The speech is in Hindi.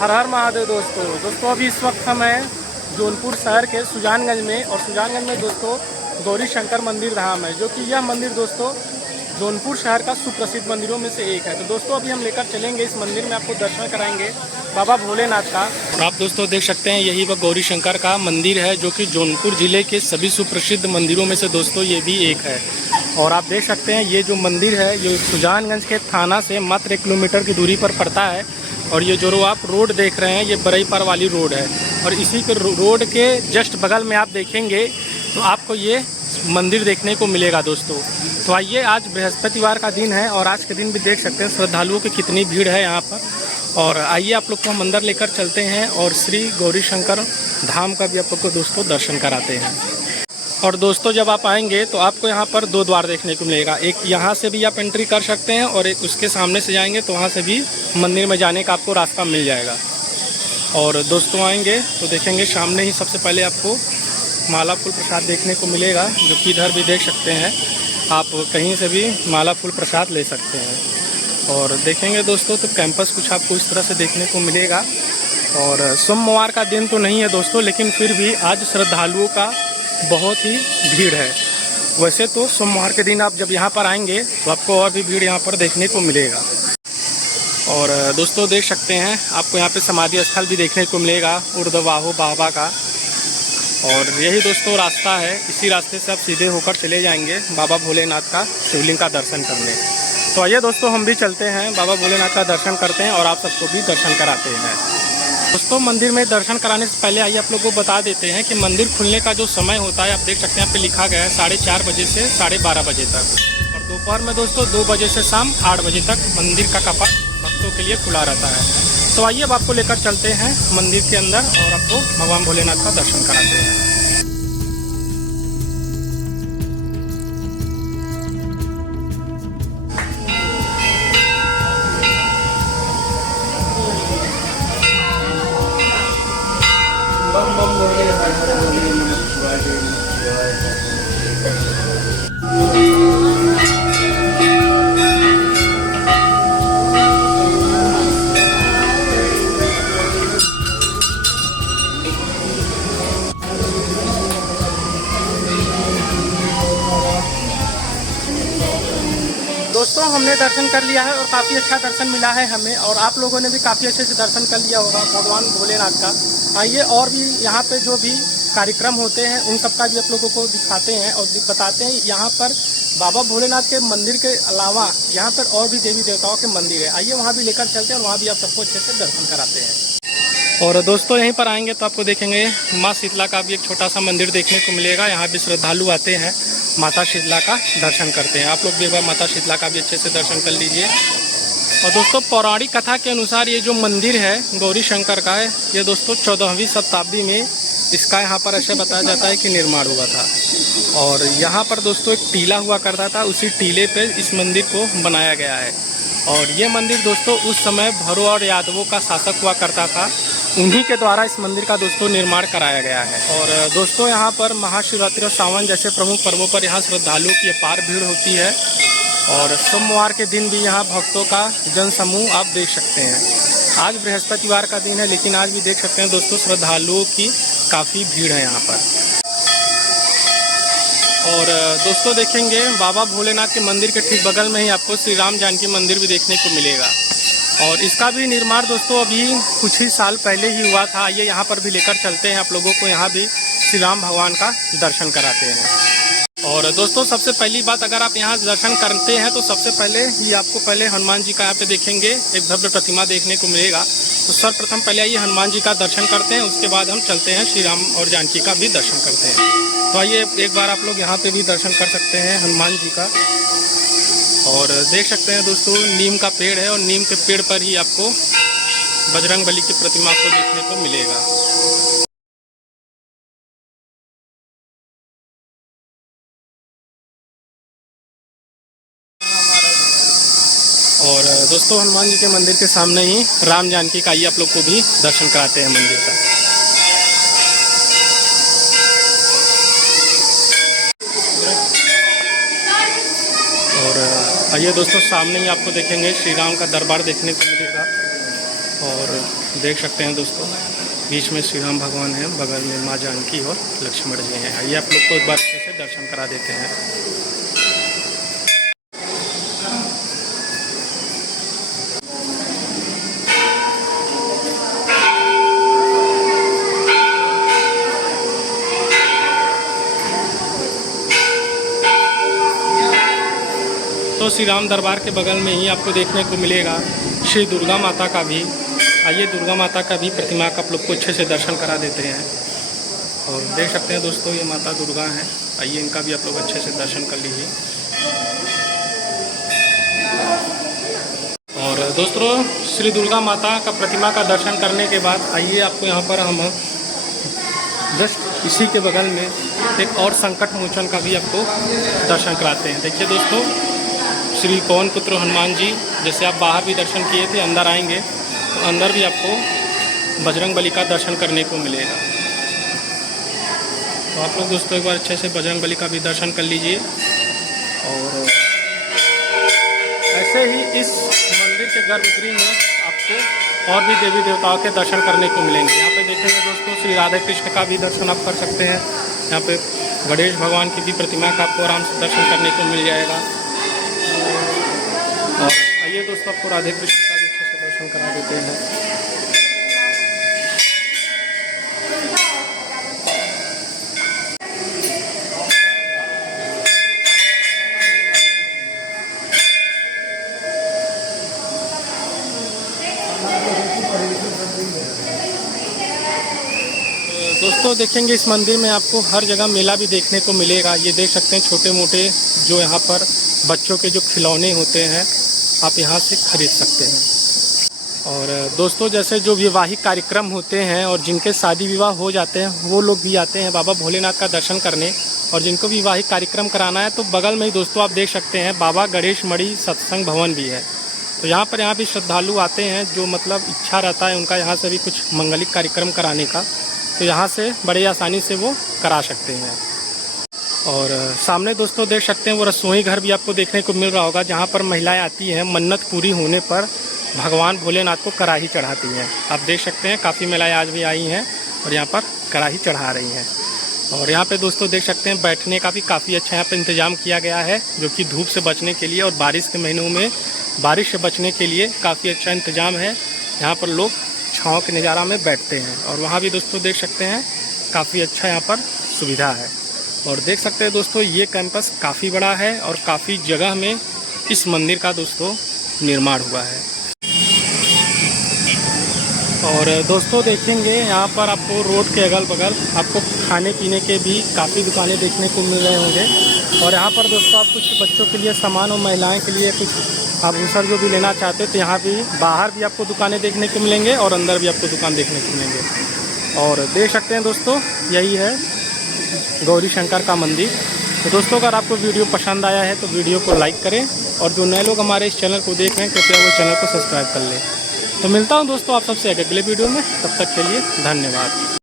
हर हर महादेव दोस्तों अभी इस वक्त हम हैं जौनपुर शहर के सुजानगंज में। और सुजानगंज में दोस्तों गौरी शंकर मंदिर धाम है, जो कि यह मंदिर दोस्तों जौनपुर शहर का सुप्रसिद्ध मंदिरों में से एक है। तो दोस्तों अभी हम लेकर चलेंगे इस मंदिर में, आपको दर्शन कराएंगे बाबा भोलेनाथ का। और आप दोस्तों देख सकते हैं यही वह गौरी शंकर का मंदिर है, जो कि जौनपुर जिले के सभी सुप्रसिद्ध मंदिरों में से दोस्तों ये भी एक है। और आप देख सकते हैं ये जो मंदिर है ये सुजानगंज के थाना से मात्र 1 किलोमीटर की दूरी पर पड़ता है। और ये जो आप रोड देख रहे हैं ये बरईपार वाली रोड है, और इसी के रोड के जस्ट बगल में आप देखेंगे तो आपको ये मंदिर देखने को मिलेगा दोस्तों। तो आइए, आज बृहस्पतिवार का दिन है और आज के दिन भी देख सकते हैं श्रद्धालुओं की कितनी भीड़ है यहाँ पर। और आइए आप लोग को हम अंदर लेकर चलते हैं और श्री गौरी शंकर धाम का भी आप लोग को दोस्तों दर्शन कराते हैं। और दोस्तों जब आप आएंगे तो आपको यहाँ पर 2 द्वार देखने को मिलेगा। एक यहाँ से भी आप एंट्री कर सकते हैं और एक उसके सामने से जाएंगे तो वहाँ से भी मंदिर में जाने का आपको रास्ता मिल जाएगा। और दोस्तों आएंगे तो देखेंगे सामने ही सबसे पहले आपको माला फूल प्रसाद देखने को मिलेगा, जो कि इधर भी देख सकते हैं आप, कहीं से भी माला फूल प्रसाद ले सकते हैं। और देखेंगे दोस्तों तो कैंपस कुछ आपको इस तरह से देखने को मिलेगा। और सोमवार का दिन तो नहीं है दोस्तों, लेकिन फिर भी आज श्रद्धालुओं का बहुत ही भीड़ है। वैसे तो सोमवार के दिन आप जब यहाँ पर आएंगे तो आपको और भी भीड़ यहाँ पर देखने को मिलेगा। और दोस्तों देख सकते हैं आपको यहाँ पे समाधि स्थल भी देखने को मिलेगा ऊर्ध्वबाहु बाबा का। और यही दोस्तों रास्ता है, इसी रास्ते से आप सीधे होकर चले जाएंगे बाबा भोलेनाथ का शिवलिंग का दर्शन करने। तो आइए दोस्तों हम भी चलते हैं, बाबा भोलेनाथ का दर्शन करते हैं और आप सबको भी दर्शन कराते हैं। दोस्तों मंदिर में दर्शन कराने से पहले आइए आप लोगों को बता देते हैं कि मंदिर खुलने का जो समय होता है आप देख सकते हैं यहाँ पे लिखा गया है 4:30 बजे से 12:30 बजे तक। और दोपहर में दोस्तों 2 बजे से शाम 8 बजे तक मंदिर का कपाट भक्तों के लिए खुला रहता है। तो आइए अब आपको लेकर चलते हैं मंदिर के अंदर और आपको भगवान भोलेनाथ का दर्शन कराते हैं। दोस्तों हमने दर्शन कर लिया है और काफ़ी अच्छा दर्शन मिला है हमें, और आप लोगों ने भी काफ़ी अच्छे से दर्शन कर लिया होगा भगवान भोलेनाथ का। आइए और भी यहाँ पे जो भी कार्यक्रम होते हैं उन सब का भी आप लोगों को दिखाते हैं और बताते हैं। यहाँ पर बाबा भोलेनाथ के मंदिर के अलावा यहाँ पर और भी देवी देवताओं के मंदिर है, आइए वहाँ भी लेकर चलते हैं और वहाँ भी आप सबको अच्छे से दर्शन कराते हैं। और दोस्तों यहीं पर आएंगे तो आपको देखेंगे माँ शीतला का भी एक छोटा सा मंदिर देखने को मिलेगा। यहाँ भी श्रद्धालु आते हैं, माता शीतला का दर्शन करते हैं। आप लोग भी एक बार माता शीतला का भी अच्छे से दर्शन कर लीजिए। और दोस्तों पौराणिक कथा के अनुसार ये जो मंदिर है गौरी शंकर का है, ये दोस्तों 14वीं शताब्दी में इसका यहाँ पर ऐसे बताया जाता है कि निर्माण हुआ था। और यहाँ पर दोस्तों एक टीला हुआ करता था, उसी टीले पे इस मंदिर को बनाया गया है। और ये मंदिर दोस्तों उस समय भरों और यादवों का शासक हुआ करता था, उन्हीं के द्वारा इस मंदिर का दोस्तों निर्माण कराया गया है। और दोस्तों यहाँ पर महाशिवरात्रि और सावन जैसे प्रमुख पर्वों पर यहाँ श्रद्धालुओं की अपार भीड़ होती है। और सोमवार के दिन भी यहाँ भक्तों का जनसमूह आप देख सकते हैं। आज बृहस्पतिवार का दिन है, लेकिन आज भी देख सकते हैं दोस्तों श्रद्धालुओं की काफ़ी भीड़ है यहाँ पर। और दोस्तों देखेंगे बाबा भोलेनाथ के मंदिर के ठीक बगल में ही आपको श्री राम जानकी मंदिर भी देखने को मिलेगा। और इसका भी निर्माण दोस्तों अभी कुछ ही साल पहले ही हुआ था। आइए यहाँ पर भी लेकर चलते हैं आप लोगों को, यहाँ भी श्री राम भगवान का दर्शन कराते हैं। और दोस्तों सबसे पहली बात, अगर आप यहाँ दर्शन करते हैं तो सबसे पहले ही आपको पहले हनुमान जी का यहाँ पे देखेंगे एक भव्य प्रतिमा देखने को मिलेगा। तो सर्वप्रथम पहले आइए हनुमान जी का दर्शन करते हैं, उसके बाद हम चलते हैं श्री राम और जानकी का भी दर्शन करते हैं। तो आइए एक बार आप लोग यहाँ पे भी दर्शन कर सकते हैं हनुमान जी का। और देख सकते हैं दोस्तों नीम का पेड़ है और नीम के पेड़ पर ही आपको बजरंगबली की प्रतिमा को देखने को मिलेगा। और दोस्तों हनुमान जी के मंदिर के सामने ही राम जानकी का आइए आप लोग को भी दर्शन कराते हैं मंदिर का। और आइए दोस्तों सामने ही आपको देखेंगे श्री राम का दरबार देखने को मिलेगा। और देख सकते हैं दोस्तों, बीच में श्री राम भगवान हैं, बगल में माँ जानकी और लक्ष्मण जी हैं। आइए आप लोग को एक बार अच्छे से दर्शन करा देते हैं। तो श्री राम दरबार के बगल में ही आपको देखने को मिलेगा श्री दुर्गा माता का भी। आइए दुर्गा माता का भी प्रतिमा का आप लोग को अच्छे से दर्शन करा देते हैं। और देख सकते हैं दोस्तों, ये माता दुर्गा हैं। आइए इनका भी आप लोग अच्छे से दर्शन कर लीजिए। और दोस्तों, श्री दुर्गा माता का प्रतिमा का दर्शन करने के बाद आइए आपको यहाँ पर हम जस्ट इसी के बगल में एक और संकट मोचन का भी आपको दर्शन कराते हैं। देखिए दोस्तों, श्री पवन पुत्र हनुमान जी, जैसे आप बाहर भी दर्शन किए थे, अंदर आएंगे तो अंदर भी आपको बजरंगबली का दर्शन करने को मिलेगा। तो आप लोग दोस्तों एक बार अच्छे से बजरंगबली का भी दर्शन कर लीजिए। और ऐसे ही इस मंदिर के गर्भगृह में आपको और भी देवी देवताओं के दर्शन करने को मिलेंगे। यहाँ पे देखेंगे दोस्तों, श्री राधा कृष्ण का भी दर्शन आप कर सकते हैं। यहाँ पे गणेश भगवान की भी प्रतिमा का आपको आराम से दर्शन करने को मिल जाएगा। और आइए दोस्तों, आपको राधे कृष्ण का भी अच्छे से दर्शन करा देते हैं। दोस्तों देखेंगे, इस मंदिर में आपको हर जगह मेला भी देखने को मिलेगा। ये देख सकते हैं छोटे मोटे जो यहाँ पर बच्चों के जो खिलौने होते हैं, आप यहाँ से खरीद सकते हैं। और दोस्तों, जैसे जो विवाहिक कार्यक्रम होते हैं और जिनके शादी विवाह हो जाते हैं, वो लोग भी आते हैं बाबा भोलेनाथ का दर्शन करने। और जिनको विवाहिक कार्यक्रम कराना है तो बगल में ही दोस्तों आप देख सकते हैं बाबा गणेश मणि सत्संग भवन भी है। तो यहाँ पर भी श्रद्धालु आते हैं, जो मतलब इच्छा रहता है उनका यहाँ से भी कुछ मंगलिक कार्यक्रम कराने का, तो यहाँ से बड़े आसानी से वो करा सकते हैं। और सामने दोस्तों देख सकते हैं वो रसोई घर भी आपको देखने को मिल रहा होगा, जहाँ पर महिलाएं आती हैं, मन्नत पूरी होने पर भगवान भोलेनाथ को कड़ाही चढ़ाती हैं। आप देख सकते हैं काफ़ी महिलाएं आज भी आई हैं और यहाँ पर कड़ाही चढ़ा रही हैं। और यहाँ पे दोस्तों देख सकते हैं बैठने का भी काफ़ी अच्छा यहाँ पे इंतज़ाम किया गया है, जो कि धूप से बचने के लिए और बारिश के महीनों में बारिश से बचने के लिए काफ़ी अच्छा इंतज़ाम है। यहाँ पर लोग छाँव के नज़ारा में बैठते हैं। और वहाँ भी दोस्तों देख सकते हैं काफ़ी अच्छा यहाँ पर सुविधा है। और देख सकते हैं दोस्तों, ये कैंपस काफ़ी बड़ा है और काफ़ी जगह में इस मंदिर का दोस्तों निर्माण हुआ है। और दोस्तों देखेंगे यहाँ पर आपको रोड के अगल बगल आपको खाने पीने के भी काफ़ी दुकानें देखने को मिल रहे होंगे। और यहाँ पर दोस्तों आप कुछ बच्चों के लिए सामान और महिलाएं के लिए कुछ आभूषण जो भी लेना चाहते हो तो यहाँ भी बाहर भी आपको दुकानें देखने को मिलेंगे और अंदर भी आपको दुकान देखने को मिलेंगे। और देख सकते हैं दोस्तों, यही है गौरी शंकर का मंदिर। तो दोस्तों, अगर आपको वीडियो पसंद आया है तो वीडियो को लाइक करें, और जो नए लोग हमारे इस चैनल को देख रहे हैं कृपया वो चैनल को सब्सक्राइब कर लें। तो मिलता हूं दोस्तों आप सबसे अगले वीडियो में, तब तक के लिए धन्यवाद।